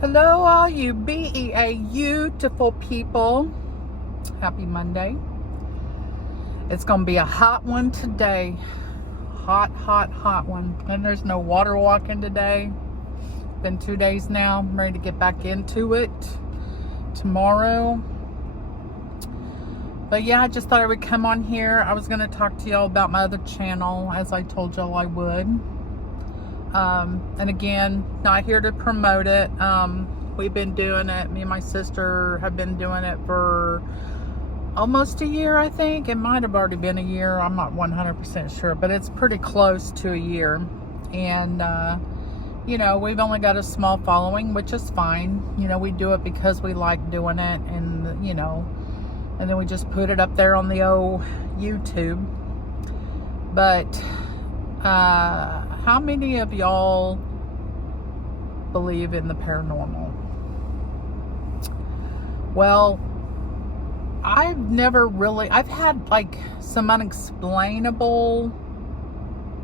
Hello, all you beautiful people. Happy Monday. It's going to be a hot one today. Hot, hot, hot one. And there's no water walking today. Been 2 days now. I'm ready to get back into it tomorrow. But yeah, I just thought I would come on here. I was going to talk to y'all about my other channel, as I told y'all I would. And again, not here to promote it. We've been doing it. Me and my sister have been doing it for almost a year, I think. It might have already been a year. I'm not 100% sure, but it's pretty close to a year. And, we've only got a small following, which is fine. We do it because we like doing it, and, and then we just put it up there on the old YouTube. But, how many of y'all believe in the paranormal? Well, I've had like some unexplainable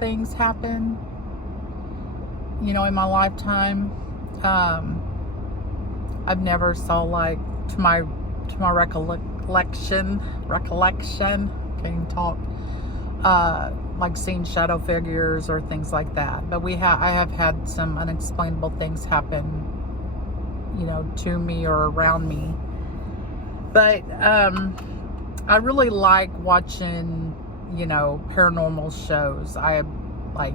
things happen, in my lifetime. I've never saw, like, to my recollection, can't even talk, like seen shadow figures or things like that. But I have had some unexplainable things happen, to me or around me. But I really like watching, paranormal shows. I like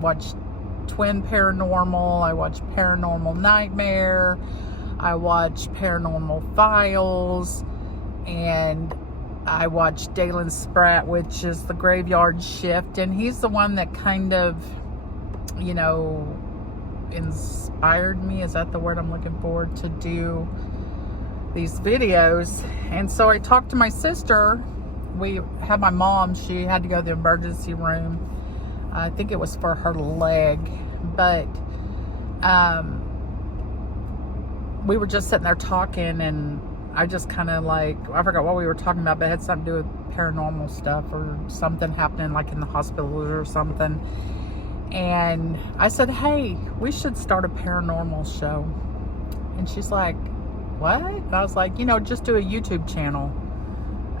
watch Twin Paranormal. I watch Paranormal Nightmare. I watch Paranormal Files, and I watch Dalen Spratt, which is the Graveyard Shift, and he's the one that kind of, inspired me. Is that the word I'm looking for? To do these videos. And so I talked to my sister. We had my mom, she had to go to the emergency room. I think it was for her leg, but we were just sitting there talking, and I just kind of I forgot what we were talking about, but it had something to do with paranormal stuff or something happening like in the hospital or something. And I said, hey, we should start a paranormal show. And she's like, what? And I was like, just do a YouTube channel.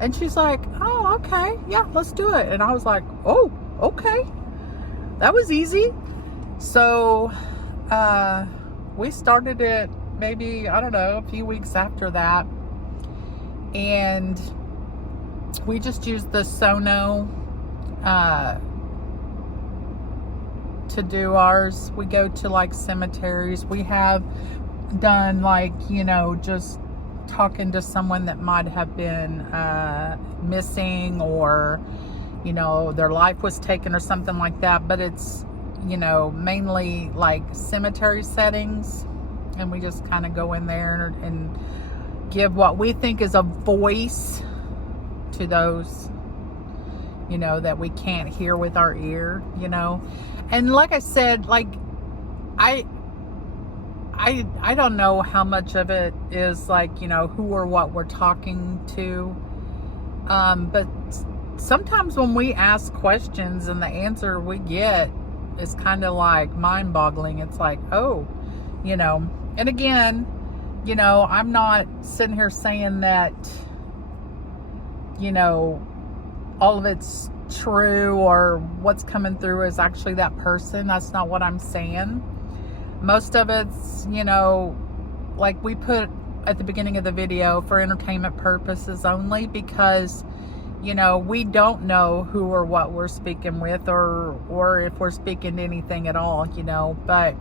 And she's like, oh, okay. Yeah, let's do it. And I was like, oh, okay. That was easy. So we started it maybe, I don't know, a few weeks after that. And we just used the Sono to do ours. We go to like cemeteries. We have done just talking to someone that might have been missing, or their life was taken or something like that. But it's mainly like cemetery settings, and we just kind of go in there and give what we think is a voice to those that we can't hear with our ear. And like I said, I don't know how much of it is who or what we're talking to. But sometimes when we ask questions and the answer we get is kind of like mind-boggling. It's like, oh, and again, I'm not sitting here saying that, all of it's true or what's coming through is actually that person. That's not what I'm saying. Most of it's, like we put at the beginning of the video, for entertainment purposes only, because, we don't know who or what we're speaking with, or if we're speaking to anything at all, but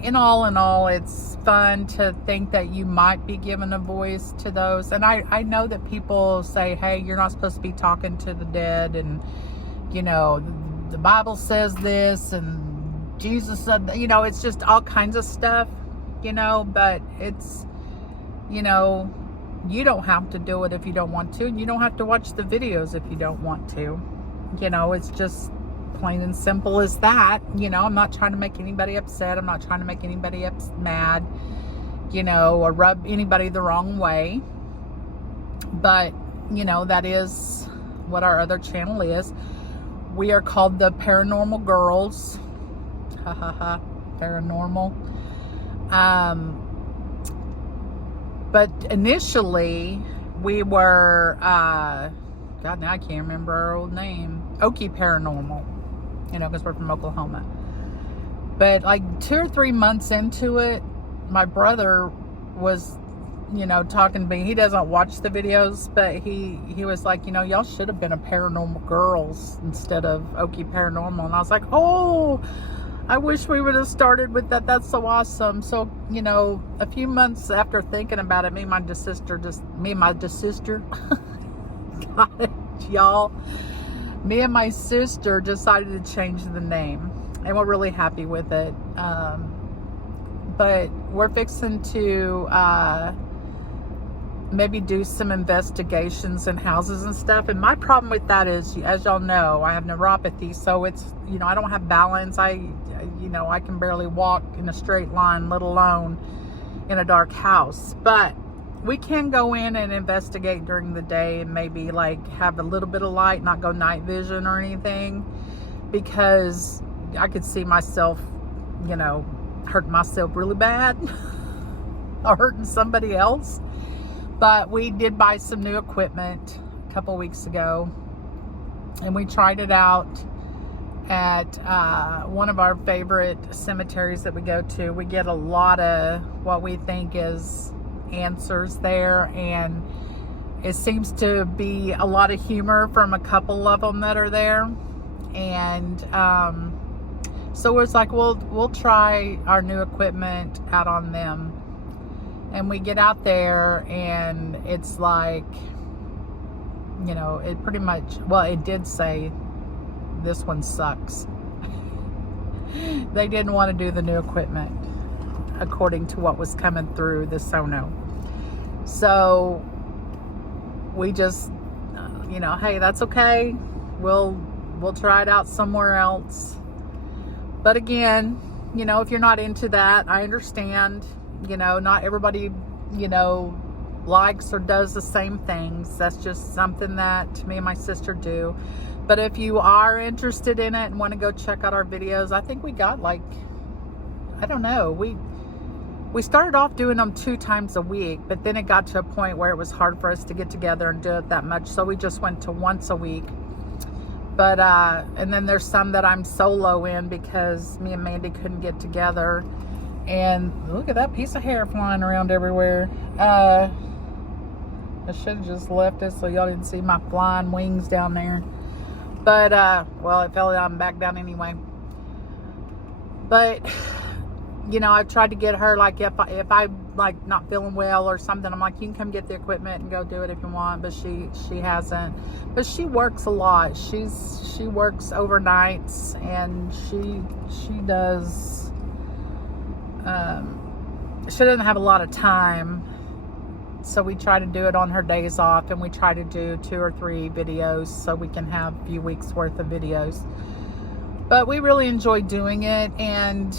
in all, it's fun to think that you might be giving a voice to those. And I know that people say, hey, you're not supposed to be talking to the dead, and, the Bible says this, and Jesus said that, it's just all kinds of stuff, but it's, you don't have to do it if you don't want to, and you don't have to watch the videos if you don't want to. It's just plain and simple as that. I'm not trying to make anybody upset. I'm not trying to make anybody mad, or rub anybody the wrong way. But, that is what our other channel is. We are called the Paranormal Girls. Ha ha ha. Paranormal. But initially we were, God, now I can't remember our old name, Okie Paranormal, you know, because we're from Oklahoma. But like 2 or 3 months into it, my brother was, you know, talking to me. He doesn't watch the videos, but he was like, you know, y'all should have been a Paranormal Girls instead of Okie Paranormal. And I was like, oh, I wish we would have started with that. That's so awesome. So, you know, a few months after thinking about it, me and my sister, God, y'all, me and my sister decided to change the name, and we're really happy with it. But we're fixing to maybe do some investigations in houses and stuff. And my problem with that is, as y'all know, I have neuropathy, so it's, you know, I don't have balance. You know, I can barely walk in a straight line, let alone in a dark house. But we can go in and investigate during the day and maybe like have a little bit of light, not go night vision or anything, because I could see myself, you know, hurting myself really bad or hurting somebody else. But we did buy some new equipment a couple weeks ago, and we tried it out at one of our favorite cemeteries that we go to. We get a lot of what we think is answers there, and it seems to be a lot of humor from a couple of them that are there. And so it's like, we'll try our new equipment out on them. And we get out there, and it's like, you know, it pretty much, well, it did say this one sucks. They didn't want to do the new equipment according to what was coming through the sono. So we just, you know, hey, that's okay. We'll try it out somewhere else. But again, you know, if you're not into that, I understand. You know, not everybody, you know, likes or does the same things. That's just something that me and my sister do. But if you are interested in it and want to go check out our videos, I think we got like, I don't know, we started off doing them 2 times a week, but then it got to a point where it was hard for us to get together and do it that much, so we just went to once a week. But and then there's some that I'm solo in because me and Mandy couldn't get together. And look at that piece of hair flying around everywhere. I should have just left it so y'all didn't see my flying wings down there. But, well, it fell down back down anyway. But, you know, I've tried to get her, like, if I like not feeling well or something, I'm like, you can come get the equipment and go do it if you want. But she hasn't. But she works a lot. She works overnights, and she does. She doesn't have a lot of time, so we try to do it on her days off, and we try to do 2 or 3 videos so we can have a few weeks worth of videos. But we really enjoy doing it, and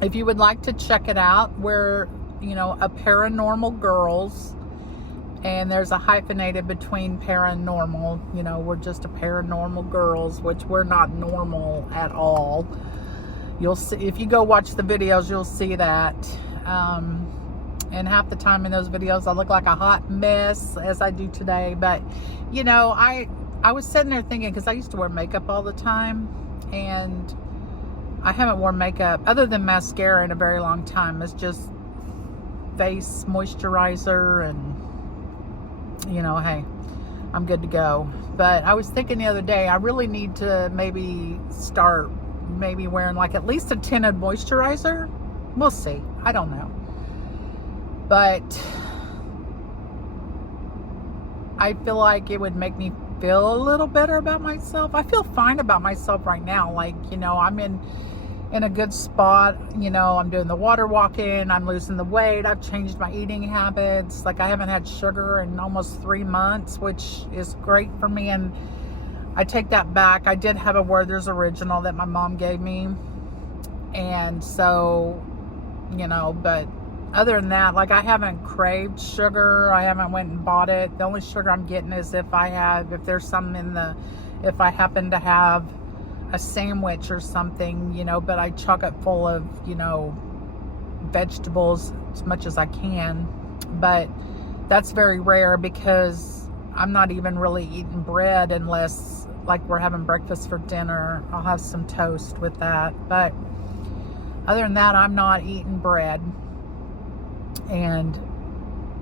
if you would like to check it out, we're, you know, a Paranormal Girls, and there's a hyphenated between paranormal. You know, we're just a Paranormal Girls, which we're not normal at all. You'll see, if you go watch the videos, you'll see that. And half the time in those videos, I look like a hot mess, as I do today. But, you know, I was sitting there thinking, because I used to wear makeup all the time, and I haven't worn makeup other than mascara in a very long time. It's just face moisturizer, and, you know, hey, I'm good to go. But I was thinking the other day, I really need to maybe start wearing like at least a tinted moisturizer. We'll see. I don't know. But I feel like it would make me feel a little better about myself. I feel fine about myself right now. Like, you know, I'm in a good spot. You know, I'm doing the water walking. I'm losing the weight. I've changed my eating habits. Like, I haven't had sugar in almost 3 months, which is great for me. And I take that back. I did have a Werther's Original that my mom gave me. And so, you know, but other than that, like, I haven't craved sugar. I haven't went and bought it. The only sugar I'm getting is if I happen to have a sandwich or something, you know, but I chock it full of, you know, vegetables as much as I can. But that's very rare because I'm not even really eating bread unless like we're having breakfast for dinner. I'll have some toast with that. But other than that, I'm not eating bread. And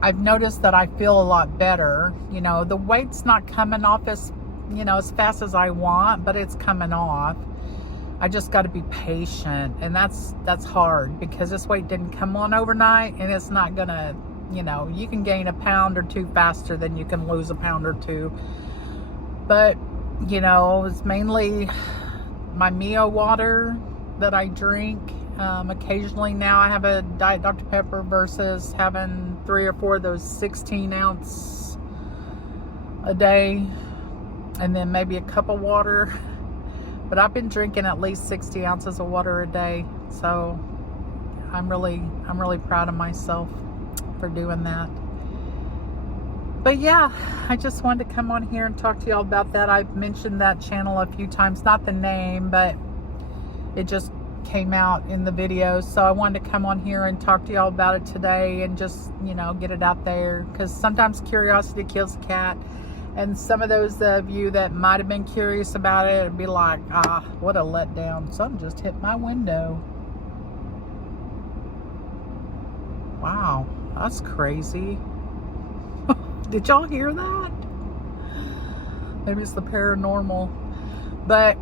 I've noticed that I feel a lot better. You know, the weight's not coming off as, you know, as fast as I want, but it's coming off. I just got to be patient, and that's hard because this weight didn't come on overnight, and it's not gonna, you know, you can gain a pound or two faster than you can lose a pound or two. But, you know, it's mainly my Mio water that I drink. Occasionally now I have a Diet Dr. Pepper versus having 3 or 4 of those 16-ounce a day, and then maybe a cup of water. But I've been drinking at least 60 ounces of water a day, so I'm really proud of myself for doing that. But yeah, I just wanted to come on here and talk to y'all about that. I've mentioned that channel a few times, not the name, but it just came out in the video, so I wanted to come on here and talk to y'all about it today and just, you know, get it out there, because sometimes curiosity kills a cat. And some of those of you that might have been curious about it would be like, ah, what a letdown. Something just hit my window. Wow, that's crazy. Did y'all hear that? Maybe it's the paranormal. But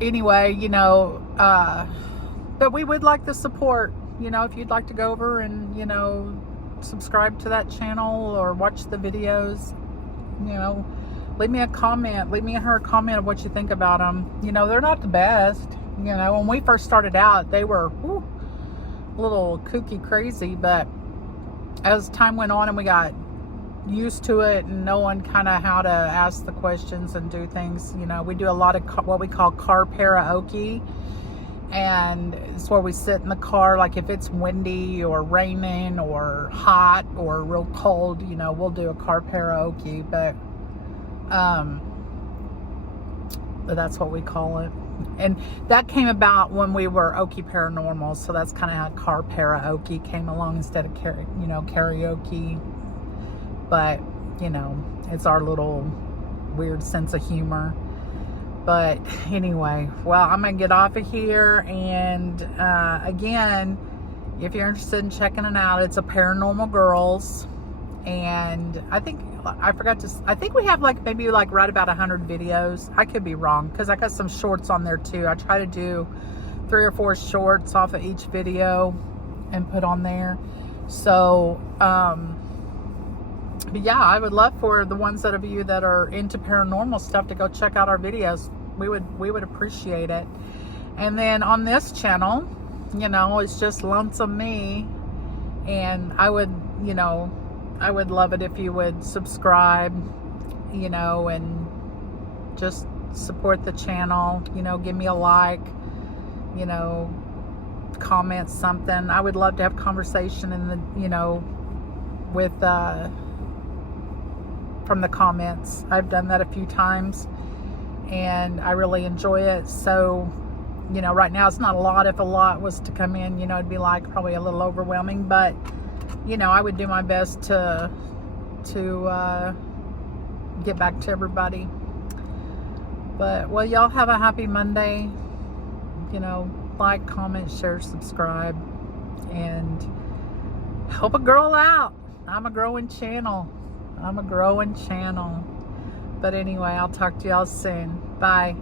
anyway, you know, but we would like the support. You know, if you'd like to go over and, you know, subscribe to that channel or watch the videos, you know, leave me a comment. Leave me and her a comment of what you think about them. You know, they're not the best. You know, when we first started out, they were a little kooky crazy, but as time went on and we got used to it and knowing kind of how to ask the questions and do things, you know, we do a lot of what we call car karaoke. And it's where we sit in the car, like if it's windy or raining or hot or real cold, you know, we'll do a car karaoke. But that's what we call it. And that came about when we were Okie Paranormal, so that's kind of how car karaoke came along instead of karaoke. But, you know, it's our little weird sense of humor. But anyway, well, I'm going to get off of here. And again, if you're interested in checking it out, it's a Paranormal Girls. And I think we have like maybe like right about 100 videos. I could be wrong because I got some shorts on there too. I try to do 3 or 4 shorts off of each video and put on there. So, but yeah, I would love for the ones of you that are into paranormal stuff to go check out our videos. We would appreciate it. And then on this channel, you know, it's just Lonesome Me. And I would, you know, I would love it if you would subscribe, you know, and just support the channel, you know, give me a like, you know, comment something. I would love to have conversation in the, you know, with, from the comments. I've done that a few times and I really enjoy it. So, you know, right now it's not a lot. If a lot was to come in, you know, it'd be like probably a little overwhelming, but you know, I would do my best to get back to everybody. But, well, y'all have a happy Monday. You know, like, comment, share, subscribe, and help a girl out. I'm a growing channel. But anyway, I'll talk to y'all soon. Bye.